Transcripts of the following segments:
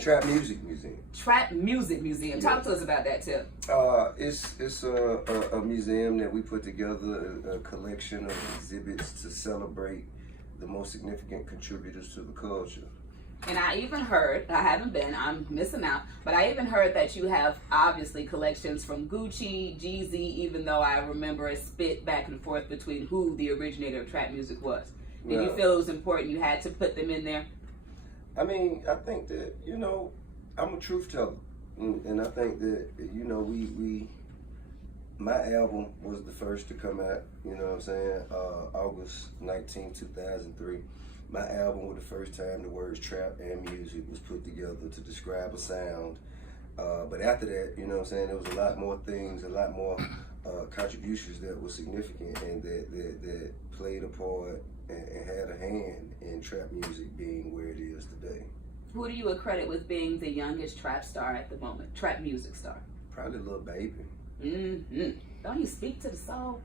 Trap Music Museum. Trap Music Museum. Talk to us about that too. It's a museum that we put together, a collection of exhibits to celebrate the most significant contributors to the culture. And I even heard, I haven't been, I'm missing out, but I even heard that you have obviously collections from Gucci, Jeezy, even though I remember a spit back and forth between who the originator of trap music was. Did you feel it was important you had to put them in there? I mean, I think that, I'm a truth teller. And I think that, my album was the first to come out, August 19, 2003. My album was the first time the words trap and music was put together to describe a sound. But after that, there was a lot more things, a lot more contributions that were significant and that played a part and had a hand in trap music being where it is today. Who do you accredit with being the youngest trap star at the moment, trap music star? Probably Lil Baby. Mm-hmm. Don't you speak to the soul?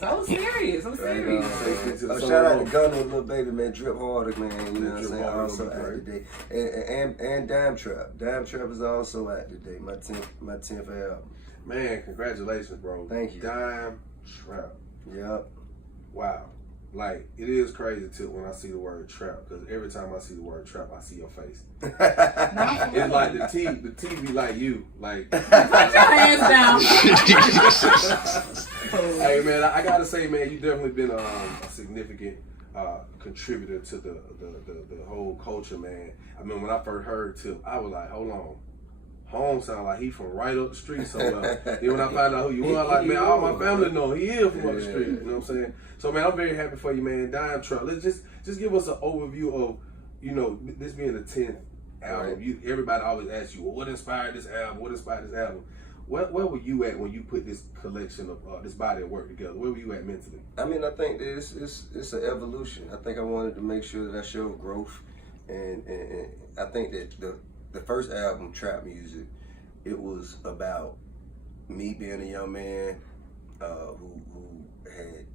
So serious. I'm serious. Shout out to Gunna, Lil Baby, man. Drip Harder, man. You know what I'm saying? Also out today. And Dime Trap. Dime Trap is also out today. My 10th album. Man, congratulations, bro. Thank you. Dime Trap. Yep. Wow. Like, it is crazy too when I see the word trap, because every time I see the word trap, I see your face. It's like the TV like you. Like, put your hands down. Hey man, I gotta say, man, you definitely been a significant contributor to the whole culture, man. I mean, when I first heard Tip, I was like, hold on. Home sound like he from right up the street somewhere. Then when I find out who you are, like, man, all my family know he is from up the street. You know what I'm saying? So man, I'm very happy for you, man. Dime Trap. Let's just give us an overview of, this being the 10th album. Right. Everybody always asks you, well, what inspired this album? What inspired this album? Where were you at when you put this collection of this body of work together? Where were you at mentally? I mean, I think that it's an evolution. I think I wanted to make sure that I showed growth, and I think that the first album, Trap Music, it was about me being a young man who had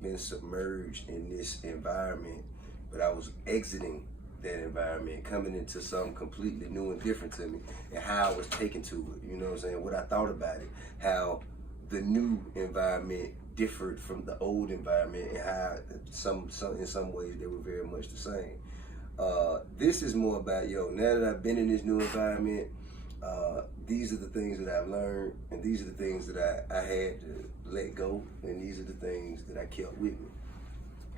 been submerged in this environment, but I was exiting that environment, coming into something completely new and different to me, and how I was taken to it, you know what I'm saying, what I thought about it, how the new environment differed from the old environment, and how in some ways they were very much the same. This is more about, now that I've been in this new environment, these are the things that I've learned, and these are the things that I had to let go, and these are the things that I kept with me.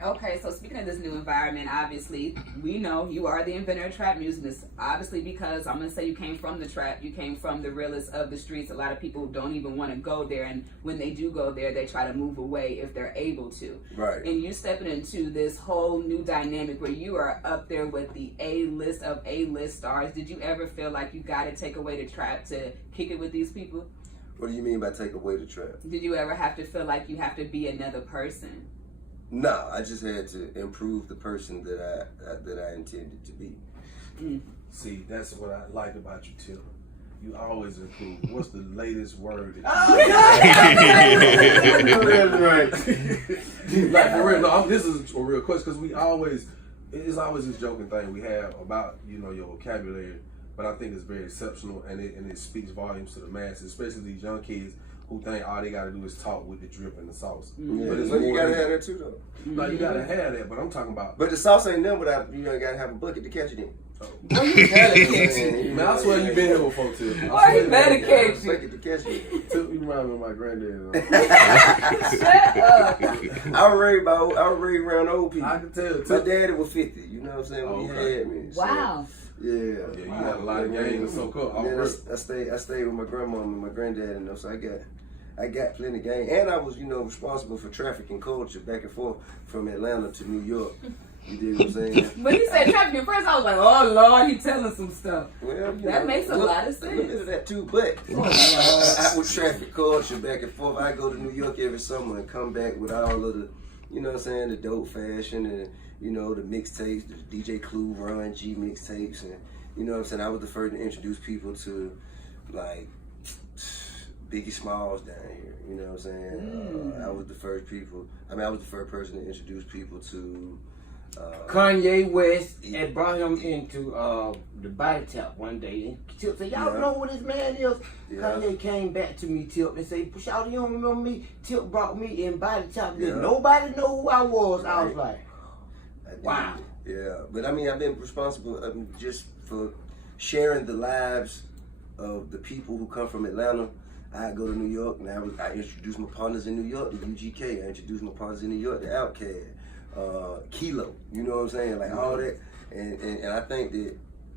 Okay, so speaking of this new environment, obviously, we know you are the inventor of trap music. It's obviously because, I'm going to say, you came from the trap, you came from the realest of the streets. A lot of people don't even want to go there, and when they do go there, they try to move away if they're able to. Right. And you're stepping into this whole new dynamic where you are up there with the A-list of A-list stars. Did you ever feel like you got to take away the trap to kick it with these people? What do you mean by take away the trap? Did you ever have to feel like you have to be another person? No, I just had to improve the person that I intended to be. See, that's what I like about you, Tip. You always improve. What's the latest word? That's right. Like, for real, no, this is a real question, because it's always this joking thing we have about, your vocabulary, but I think it's very exceptional, and it speaks volumes to the masses, especially these young kids who think all they gotta do is talk with the drip and the sauce. Yeah, but you gotta have that too, though. No, you gotta have that, but I'm talking about. But the sauce ain't nothing without you gotta have a bucket to catch it in. Oh, you gotta catch it. Man, I swear you been here before too. Or you better catch bucket to catch it. You remind me of my granddad. Shut up. I was raised around old people. I can tell. My daddy was 50. You know what I'm saying? When he had me. Wow. So, yeah. You got a lot of games to soak up. I stayed with my grandmom and my granddad, so I got plenty of game, and I was, responsible for traffic and culture back and forth from Atlanta to New York. You dig what I'm saying? When he said traffic at first, I was like, oh Lord, he telling some stuff. Well, that makes a lot of sense. A little bit of that too, but I was traffic culture back and forth. I go to New York every summer and come back with all of the, the dope fashion and, the mixtapes, the DJ Clue, Ron G mixtapes, and I was the first to introduce people to, like, Biggie Smalls down here, you know what I'm saying? I was the first person to introduce people to Kanye West had brought him into the body tap one day, and Tip said, "Y'all know who this man is?" Yeah. Kanye came back to me, Tip, and said, "Shawty, you don't remember me? Tip brought me in body tap. Nobody know who I was." I was like, "Wow." Yeah, but I mean, I've been responsible just for sharing the lives of the people who come from Atlanta. I go to New York, and I introduce my partners in New York to UGK. I introduce my partners in New York to Outkast, Kilo. You know what I'm saying? Like all that, and I think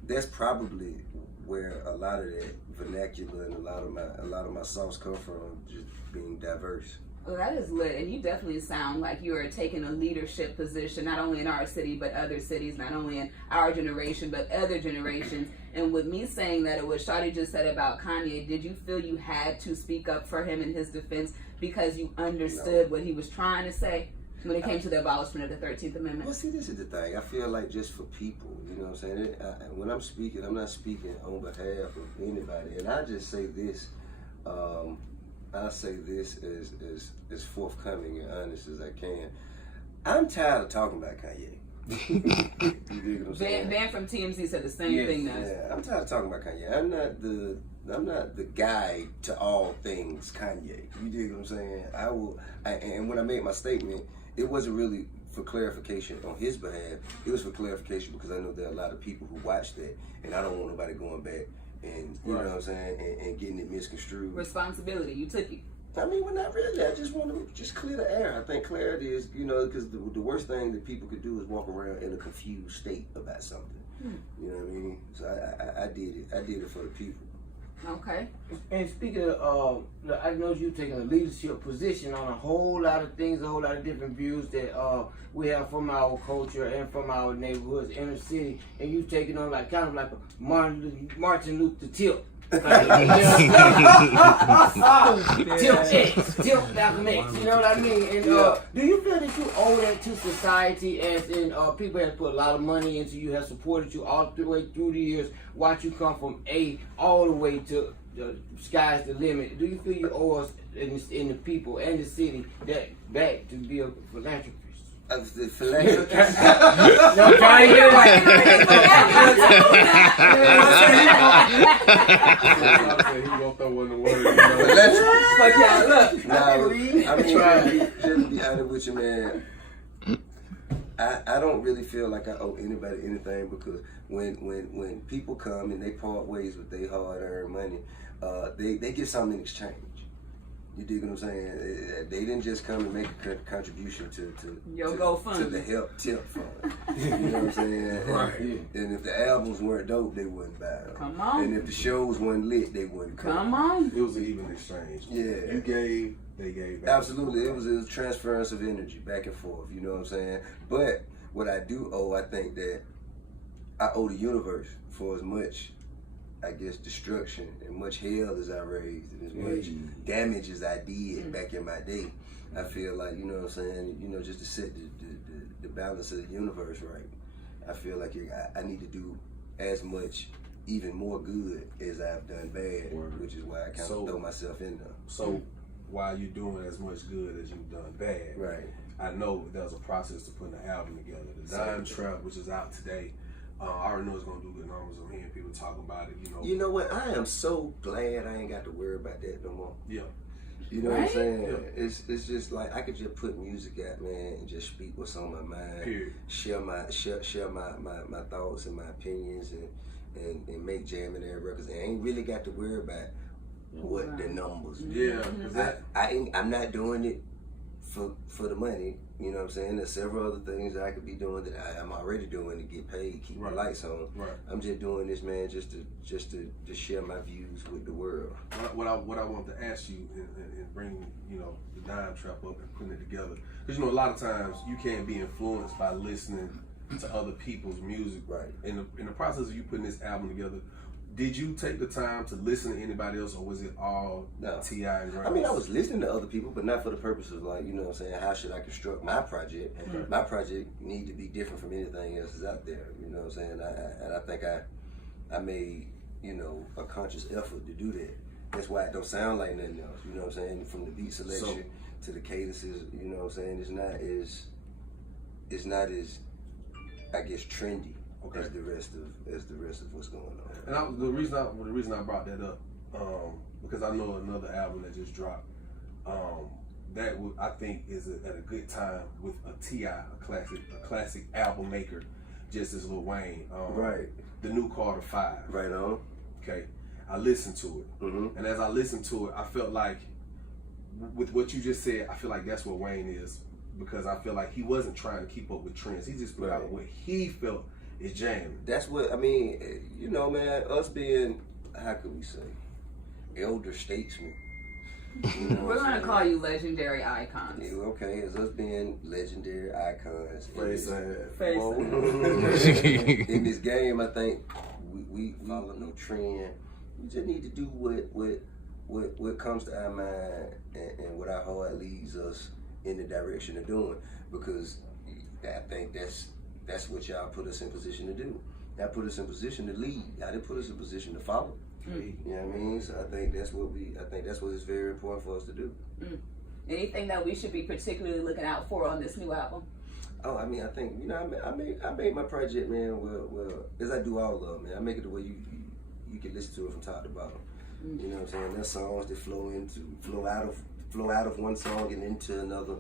that's probably where a lot of that vernacular and a lot of my songs come from, just being diverse. Well, that is lit, and you definitely sound like you are taking a leadership position, not only in our city, but other cities, not only in our generation, but other generations. And with me saying that, what Shawty just said about Kanye, did you feel you had to speak up for him in his defense because you understood what he was trying to say when it came to the abolishment of the 13th Amendment? Well, see, this is the thing. I feel like just for people, you know what I'm saying? When I'm speaking, I'm not speaking on behalf of anybody. And I just say this, I say this as forthcoming and honest as I can. I'm tired of talking about Kanye. You dig what I'm saying? Van from TMZ said the same thing now. Yeah, I'm tired of talking about Kanye. I'm not the guy to all things Kanye. You dig what I'm saying? And when I made my statement, it wasn't really for clarification on his behalf. It was for clarification because I know there are a lot of people who watch that, and I don't want nobody going back and you know what I'm saying, and getting it misconstrued. Responsibility, you took it. I mean, well, not really. I just want to just clear the air. I think clarity is, because the worst thing that people could do is walk around in a confused state about something. You know what I mean? So I did it. I did it for the people. Okay. And speaking of, I know you taking a leadership position on a whole lot of things, a whole lot of different views that we have from our culture and from our neighborhoods, inner city, and you taking on like kind of like a Martin Luther Tip. Tip X, Tip Malcolm X, you know what I mean? And do you feel that you owe that to society, as in people have put a lot of money into you, have supported you all the way through the years, watch you come from A all the way to the sky's the limit? Do you feel you owe us in the people and the city that back to be a philanthropist? The philanthropist. No, trying to get it right. He gonna throw one of the words. Philanthropist. But yeah, look. I mean, just to be honest with you, man, I don't really feel like I owe anybody anything, because when people come and they part ways with their hard-earned money, they get something in exchange. You dig what I'm saying? They didn't just come and make a contribution to the help tip fund. You know what I'm saying? Right. And if the albums weren't dope, they wouldn't buy them. Come on. And if the shows weren't lit, they wouldn't come. Come on. It was an even exchange. Yeah. You gave, they gave back. Absolutely. It was a transference of energy back and forth. You know what I'm saying? But what I do owe, I think that I owe the universe for as much, I guess, destruction and much hell as I raised and as much damage as I did back in my day. I feel like, you know what I'm saying, just to set the balance of the universe right. I feel like I need to do as much, even more good as I've done bad, which is why I kind of throw myself in there. So while you're doing as much good as you've done bad, right? I know there was a process to putting the album together. The Dime Trap, which is out today, I already know it's gonna do good numbers. I'm hearing people talking about it. You know what? I am so glad I ain't got to worry about that no more. Yeah. You know what I'm saying? Yeah. It's just like I could just put music out, man, and just speak what's on my mind. Period. Share my thoughts and my opinions, and make jamming and records. And I ain't really got to worry about what the numbers. Yeah. I'm not doing it for the money. You know what I'm saying? There's several other things that I could be doing that I'm already doing to get paid, keep my lights on. Right. I'm just doing this, man, just to share my views with the world. What I want to ask you and bring the Dime Trap up and putting it together, because a lot of times you can't be influenced by listening to other people's music. Right. In the process of you putting this album together, did you take the time to listen to anybody else, or was it all T.I. and Grimes? I mean, I was listening to other people, but not for the purpose of like, what I'm saying, how should I construct my project? Mm-hmm. My project need to be different from anything else that's out there. You know what I'm saying? I think I made, a conscious effort to do that. That's why it don't sound like nothing else. You know what I'm saying? From the beat selection to the cadences, you know what I'm saying? It's not as I guess, trendy Okay. as the rest of what's going on. And the reason I brought that up, because I know another album that just dropped, that I think is at a good time with a T.I., a classic album maker, just as Lil Wayne. Right. The new Carter 5. Right on. Okay. I listened to it, and as I listened to it, I felt like, with what you just said, I feel like that's what Wayne is, because I feel like he wasn't trying to keep up with trends. He just put out what he felt is jamming. That's what I mean. You know, man. Us being, how could we say, elder statesmen. You know We're gonna call you legendary icons. Yeah, okay, as us being legendary icons. Face In this game, I think we follow no trend. We just need to do what comes to our mind and what our heart leads us in the direction of doing. Because I think that's what y'all put us in position to do. Y'all put us in position to lead. Y'all didn't put us in position to follow. You know what I mean? So I think that's what is very important for us to do. Anything that we should be particularly looking out for on this new album? Oh, I mean, I think, you know, I made my project, man, well, as I do all of them, man. I make it the way you can listen to it from top to bottom. You know what I'm saying? There's songs that flow out of one song and into another.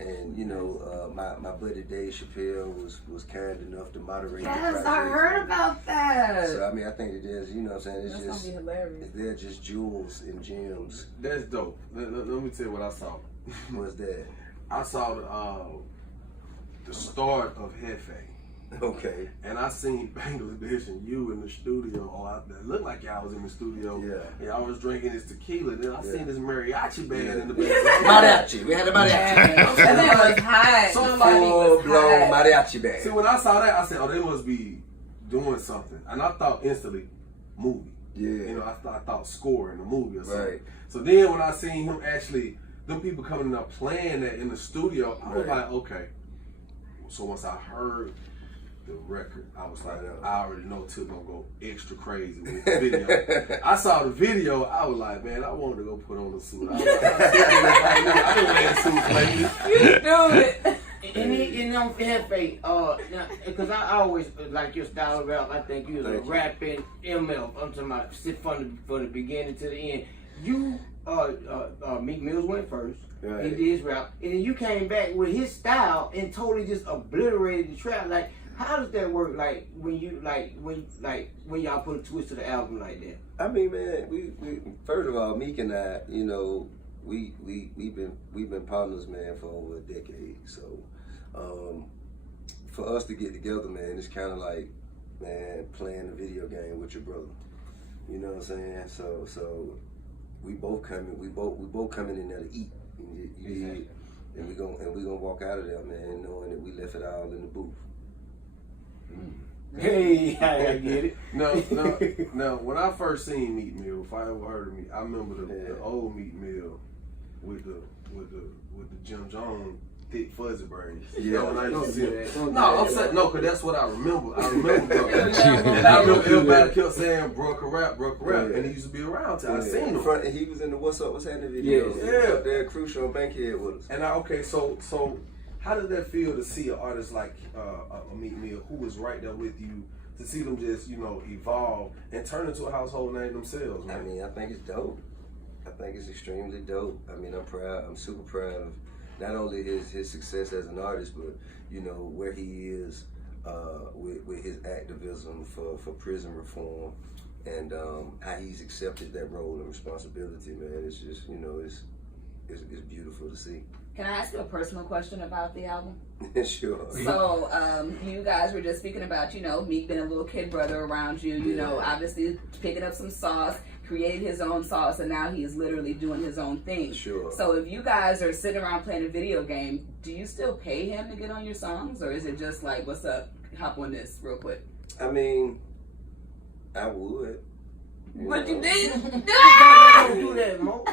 And you know, my buddy Dave Chappelle was kind enough to moderate. Yes, I heard about that. So I mean, I think it is. You know what I'm saying? It's That's just gonna be hilarious. they're just jewels and gems. That's dope. Let me tell you what I saw. What's that? I saw the start of Hefe. Okay. And I seen Bangladesh and you in the studio. It looked like y'all was in the studio. Yeah. And I was drinking this tequila. Then I seen this mariachi band in the Mariachi. We had a mariachi. That thing was hot. So I'm like, Full-blown mariachi band. see, when I saw that, I said, oh, they must be doing something. And I thought instantly, movie. Yeah. You know, I thought score in a movie or something. Right. So then when I seen him actually, them people coming up playing that in the studio, I was like, okay. So once I heard the record, I was like, I already know Tip gonna go extra crazy with the video. I saw the video, I was like, man, I wanted to go put on a suit. I've been wearing suits lately. You do it. And on Hefe, because I always like your style of rap. I think you was a rapping ML. I'm talking about from the beginning to the end. You, Meek Mills went first. Right. He did his rap, and then you came back with his style and totally just obliterated the trap. Like, how does that work? Like when y'all put a twist to the album like that? I mean, man, we first of all, Meek and I, you know, we've been partners, man, for over a decade. So, for us to get together, man, it's kind of like, man, playing a video game with your brother. You know what I'm saying? So we both coming in there to eat. And we gonna walk out of there, man, knowing that we left it all in the booth. Hey, I get it. No. When I first seen Meek Mill, if I ever heard of Meek, I remember the old Meek Mill with the Jim Jones thick fuzzy braids. Yeah, when I used to see that. it. No, I'm saying no, cause that's what I remember. I remember, and I remember everybody kept saying "Bruh can rap," and he used to be around till I seen him. And he was in the What's Up, What's Happening video. Yeah. They're crucial on Bankhead with us. And so how did that feel to see an artist like Meek Mill, who was right there with you, to see them just, you know, evolve and turn into a household name themselves, man? I mean, I think it's dope. I think it's extremely dope. I mean, I'm proud. I'm super proud of not only his success as an artist, but, you know, where he is with his activism for prison reform and how he's accepted that role and responsibility, man. It's just, you know, it's beautiful to see. Can I ask you a personal question about the album? Sure. So, you guys were just speaking about, you know, Meek being a little kid brother around you, you know, obviously picking up some sauce, created his own sauce, and now he is literally doing his own thing. Sure. So if you guys are sitting around playing a video game, do you still pay him to get on your songs? Or is it just like, what's up, hop on this real quick? I mean, I would. But you didn't. Don't do that, Mo.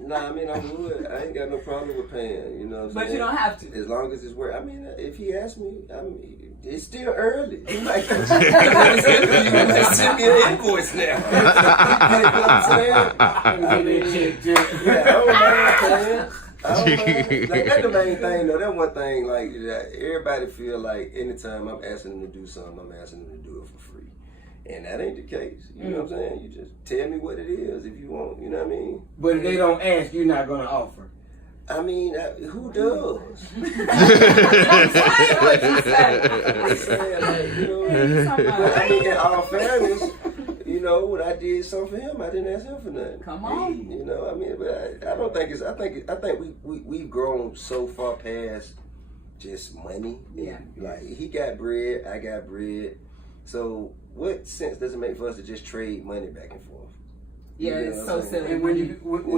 Nah, I mean, I would. I ain't got no problem with paying, you know what I'm saying? But you don't have to. As long as it's worth. I mean, if he asked me, it's still early. He might send me an invoice now. You know what I'm saying? Yeah, I don't mind paying. I don't mind. Like, that's the main thing, though. That's one thing, like, that everybody feel like anytime I'm asking them to do something, I'm asking them to do it for free. And that ain't the case. You know what I'm saying? You just tell me what it is if you want, you know what I mean? But if they don't ask, you're not gonna offer. I mean, who does? I'm saying, like, you know, but I mean, in all fairness, you know, when I did something for him, I didn't ask him for nothing. Come on. You know, I mean, but I don't think it's. I think we've grown so far past just money. Yeah. Like, he got bread, I got bread. So what sense does it make for us to just trade money back and forth? Yeah, You know it's what so I'm saying? silly. And when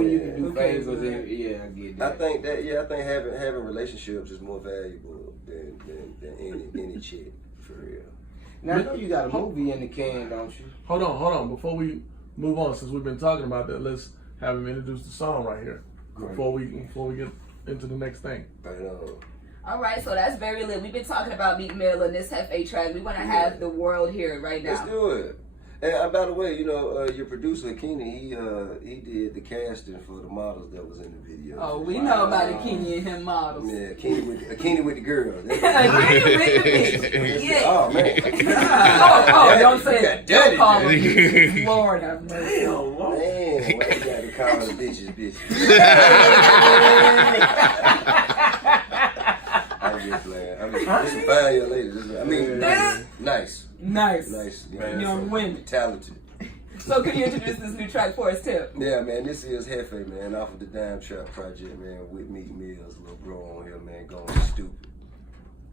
you can do Okay. favors, yeah, I get I that. think that I think having relationships is more valuable than any chick, for real. Now I know you got a movie in the can, don't you? Hold on. Before we move on, since we've been talking about that, let's have him introduce the song right here before we get into the next thing. But All right, so that's very lit. We've been talking about Meek Mill and this Hefe track. We want to have the world hear it right now. let's do it. And by the way, you know, your producer Keeney, he did the casting for the models that was in the video. Oh, we know about the Keeney and him models. Yeah, Keeney with the girl. Keeney with the bitch. Yeah. Oh man. Don't say that. Don't call them. Lord have mercy. Man, why you gotta call the bitches? I'm just playing. This is 5 years later. I mean, nice. Young women. Talented. So can you introduce this new track for us, Tip? Yeah, man, this is Hefe, man, off of the Dime Trap Project, man, with Meek Mill's little bro on here, man, going stupid.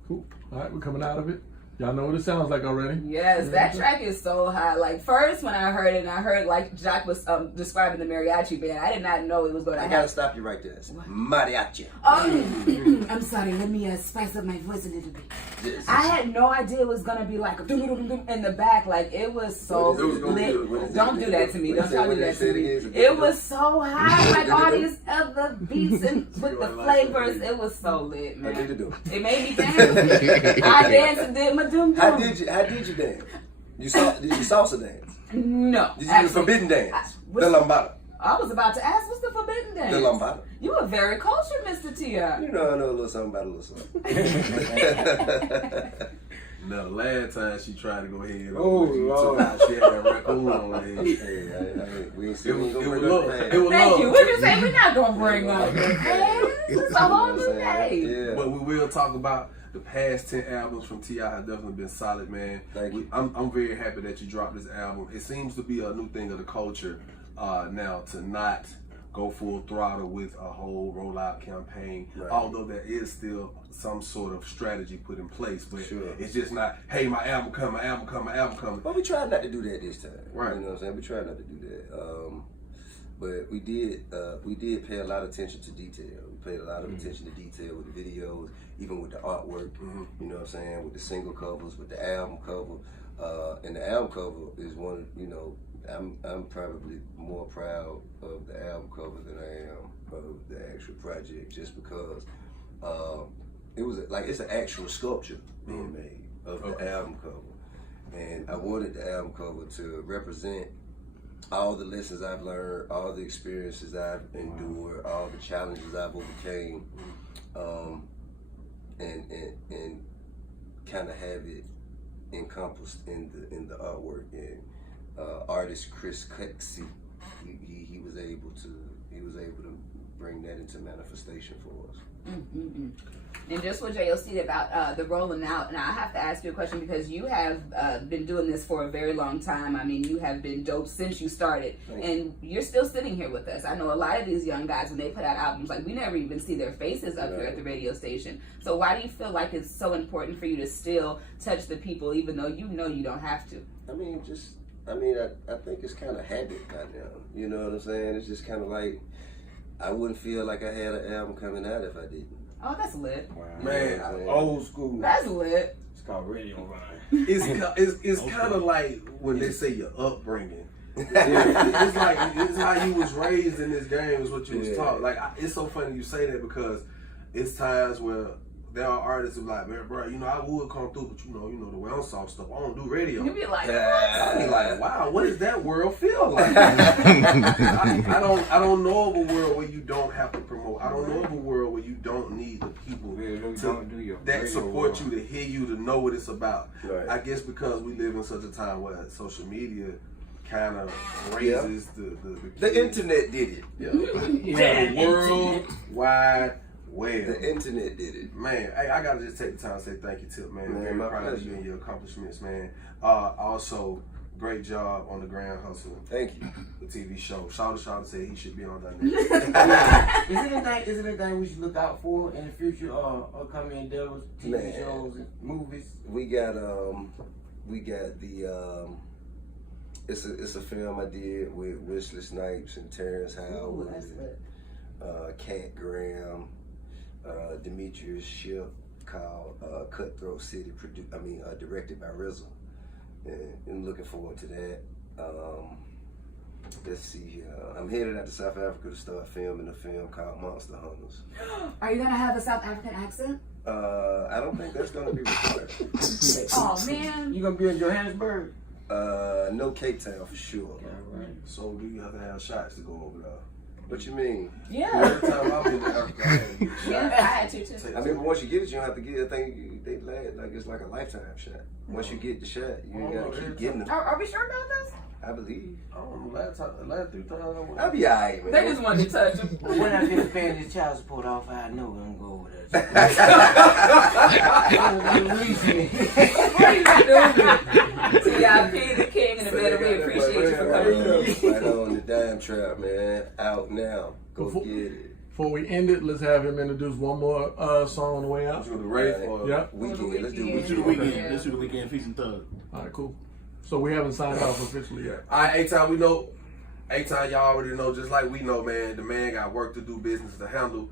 Cool. All right, we're coming out of it. Y'all know what it sounds like already. Yes, that track is so high. Like, first when I heard it, and I heard like Jacques was describing the mariachi band, I did not know it was going to I happen. gotta stop you right there. Mariachi. Oh, I'm sorry. Let me spice up my voice a little bit. Yes. I had no idea it was gonna be like a dum-dum-dum-dum in the back. Like, it was so What is it? lit. Don't do that to me. Don't try to do that to me. It It was so high. Like all these other beats and with the flavors, it was so lit, How did you man. do? It made me dance. I danced and did my dum How dum. did you dance? Did you salsa dance? No. Did you do the forbidden dance? what's- The lambada. I was about to ask, what's the forbidden dance? The lambada. You were very cultured, Mr. T.I. You know, I know a little something about a little something. Now, the last time she tried to go ahead, Oh, she Lord. had that raccoon on her head. Hey, we ain't still It gonna was bring love. up It was Thank love. you. What you say? We're not gonna bring up the past. It's a whole new day. Yeah. But we will talk about the past 10 albums from T.I. have definitely been solid, man. Thank you. I'm very happy that you dropped this album. It seems to be a new thing of the culture now to not go full throttle with a whole rollout campaign, Right. although there is still some sort of strategy put in place. But Sure. it's just not, hey, my album coming. But we tried not to do that this time. Right. You know what I'm saying? We tried not to do that. But we did pay a lot of attention to detail. We paid a lot of attention to detail with the videos, even with the artwork. You know what I'm saying? With the single covers, with the album cover. And the album cover is one of, you know, I'm probably more proud of the album cover than I am of the actual project, just because it was like it's an actual sculpture being made of the album cover, and I wanted the album cover to represent all the lessons I've learned, all the experiences I've endured, all the challenges I've overcame, and kind of have it encompassed in the artwork. And artist Chris Cuxey, he was able to bring that into manifestation for us. And just what J.O. said about the rolling out, now I have to ask you a question because you have been doing this for a very long time. I mean, you have been dope since you started, and you're still sitting here with us. I know a lot of these young guys, when they put out albums, like we never even see their faces up here at the radio station. So why do you feel like it's so important for you to still touch the people, even though you know you don't have to? I think it's kind of habit by now. You know what I'm saying? It's just kind of like, I wouldn't feel like I had an album coming out if I didn't. Oh, that's lit. Wow. Man, Old school. That's lit. It's called Radio Run. It's kind of like when they say your upbringing. It's like it's how you was raised in this game is what you was taught. Like it's so funny you say that because it's times where there are artists who like, man, bro, you know I would come through, but you know the way I'm soft stuff, I don't do radio. You be like, I be like, why wow, what does that world feel like? I don't know of a world where you don't have to promote. I don't know of a world where you don't need the people that support you, to hear you, to know what it's about. Right. I guess because we live in such a time where social media kind of raises the internet did it. The world wide web. The internet did it. Man, hey, I gotta just take the time to say thank you, Tip, man. Man, Very my proud of pleasure. you and your accomplishments, man. Also, great job on the Grand Hustle, Thank you. the TV show. Shawty Shawty said he should be on that next. Is it anything we should look out for in the future? Upcoming endeavors, TV Man. shows, and movies. We got the it's a film I did with Wesley Snipes and Terrence Howard, that's lit. Cat Graham, Demetrius Shipp, called Cutthroat City, directed by RZA, and I'm looking forward to that. Let's see, I'm headed out to South Africa to start filming a film called Monster Hunters. Are you gonna have a South African accent? I don't think that's gonna be required. Oh man. You gonna be in Johannesburg? No, Cape Town for sure. So do you have to have shots to go over there? What you mean? Yeah. Every time I've been to Africa, I had to get a Yeah, I shot. had to too. I mean, but once you get it, you don't have to get. I think they it's like a lifetime shot. Once you get the shot, you ain't gotta keep getting them. Are we sure about this? I believe. I don't know, last 3 times I went. I'll be alright, man. They just wanted to touch him. When I finish paying this child support off, I know I'm gonna go over there. What are you doing? TIP, the king and the better. We appreciate you for coming. Right on the dime trap, man. Out now. Go Before- get it. Before we end it, let's have him introduce one more song on the way out. You the race for Yeah. Weekend. Let's do Weekend. Do the weekend. weekend. Let's do the weekend feast and thug. All right, cool. So we haven't signed off officially yet. All right, A-Time, we know. A-Time, y'all already know, just like we know, man, the man got work to do, business to handle.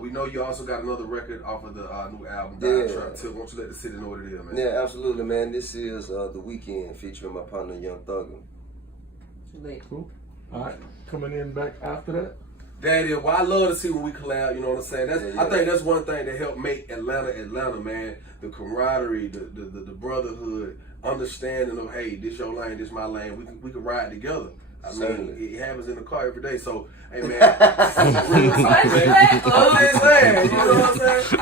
We know you also got another record off of the new album, Dime Yeah. Trap. Tip, why don't you let the city know what it is, man? Yeah, absolutely, man. This is The Weekend featuring my partner, Young Thugger. Cool. All right, coming in back after that. That is, well, I love to see when we collab, you know what I'm saying? That's, Yeah, I yeah. think that's one thing that helped make Atlanta, man. The camaraderie, the brotherhood, understanding of, hey, this your lane, this my lane. We can ride together. I mean, Certainly. it happens in the car every day. So, hey, man, real talk, man. I'm just saying, you know what I'm saying?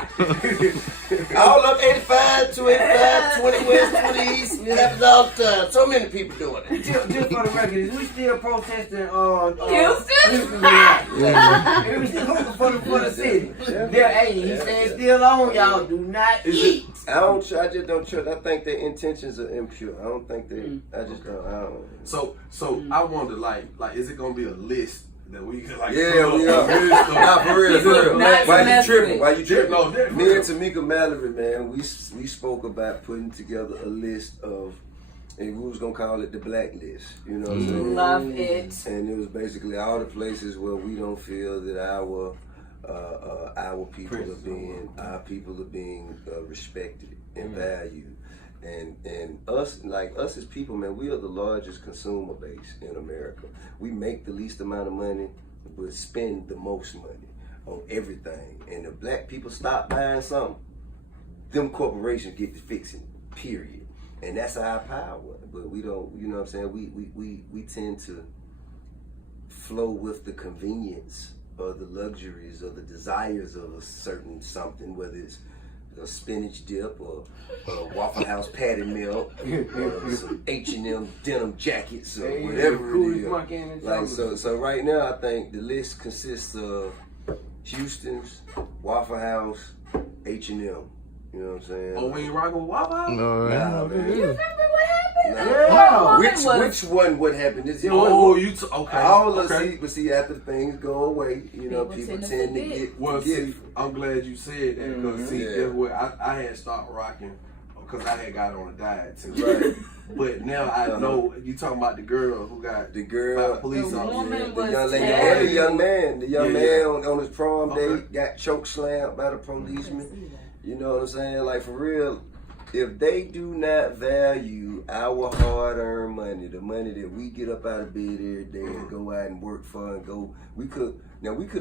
All up 85, 285, 20 West, 20 East. It happens all the time. So many people doing it. Just for the record, is we still protesting Houston? Yeah. We still for the city. Hey, he said still on, y'all. Do not eat. I just don't trust. I think their intentions are impure. I don't think they. I just don't. I don't. So I wonder, like, is it gonna be a list that we can like? Yeah, we are. Nah, for real, People for real. not Why you mess tripping? with. Why you tripping? No, Me and Tamika Mallory, man, we spoke about putting together a list of, and we was gonna call it the Black List. You know what I'm saying? Love it. And it was basically all the places where we don't feel that our people are being respected and valued. And us as people, man, we are the largest consumer base in America. We make the least amount of money, but spend the most money on everything. And if black people stop buying something, them corporations get to fixing it, period. And that's our power. But we don't, you know what I'm saying? We tend to flow with the convenience or the luxuries or the desires of a certain something, whether it's a spinach dip or a Waffle House patty milk or some H&M denim jackets or whatever it is. Like, so right now I think the list consists of Houston's, Waffle House, H&M. You know what I'm saying? Oh, we ain't rocking with Waffle House? Nah, man. You remember what happened? Nah. Yeah. Which one? What happened? This Oh, okay. all of okay. us but see after things go away, you know, people tend to get Well, forget. see, I'm glad you said that because see, Yeah. guess what? I had stopped rocking because I had got on a diet too. Right. But now I know you talking about the girl who got The girl, by police The officer. woman the was young lady, terrible. and the young man. The young Yeah, man yeah. on his prom Okay. date got choke slammed by the policeman. You know what I'm saying? Like, for real, if they do not value our hard-earned money, the money that we get up out of bed every day and go out and work for and go, we could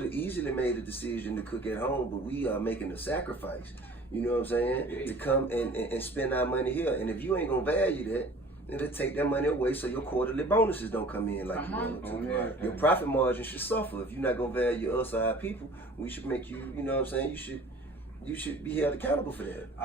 have easily made a decision to cook at home, but we are making a sacrifice. You know what I'm saying? To come and spend our money here. And if you ain't gonna value that, it'll take that money away so your quarterly bonuses don't come in like Come you want on. them to. Yeah. Your profit margin should suffer. If you're not gonna value us or our people, we should make you, you know what I'm saying, you should be held accountable for that.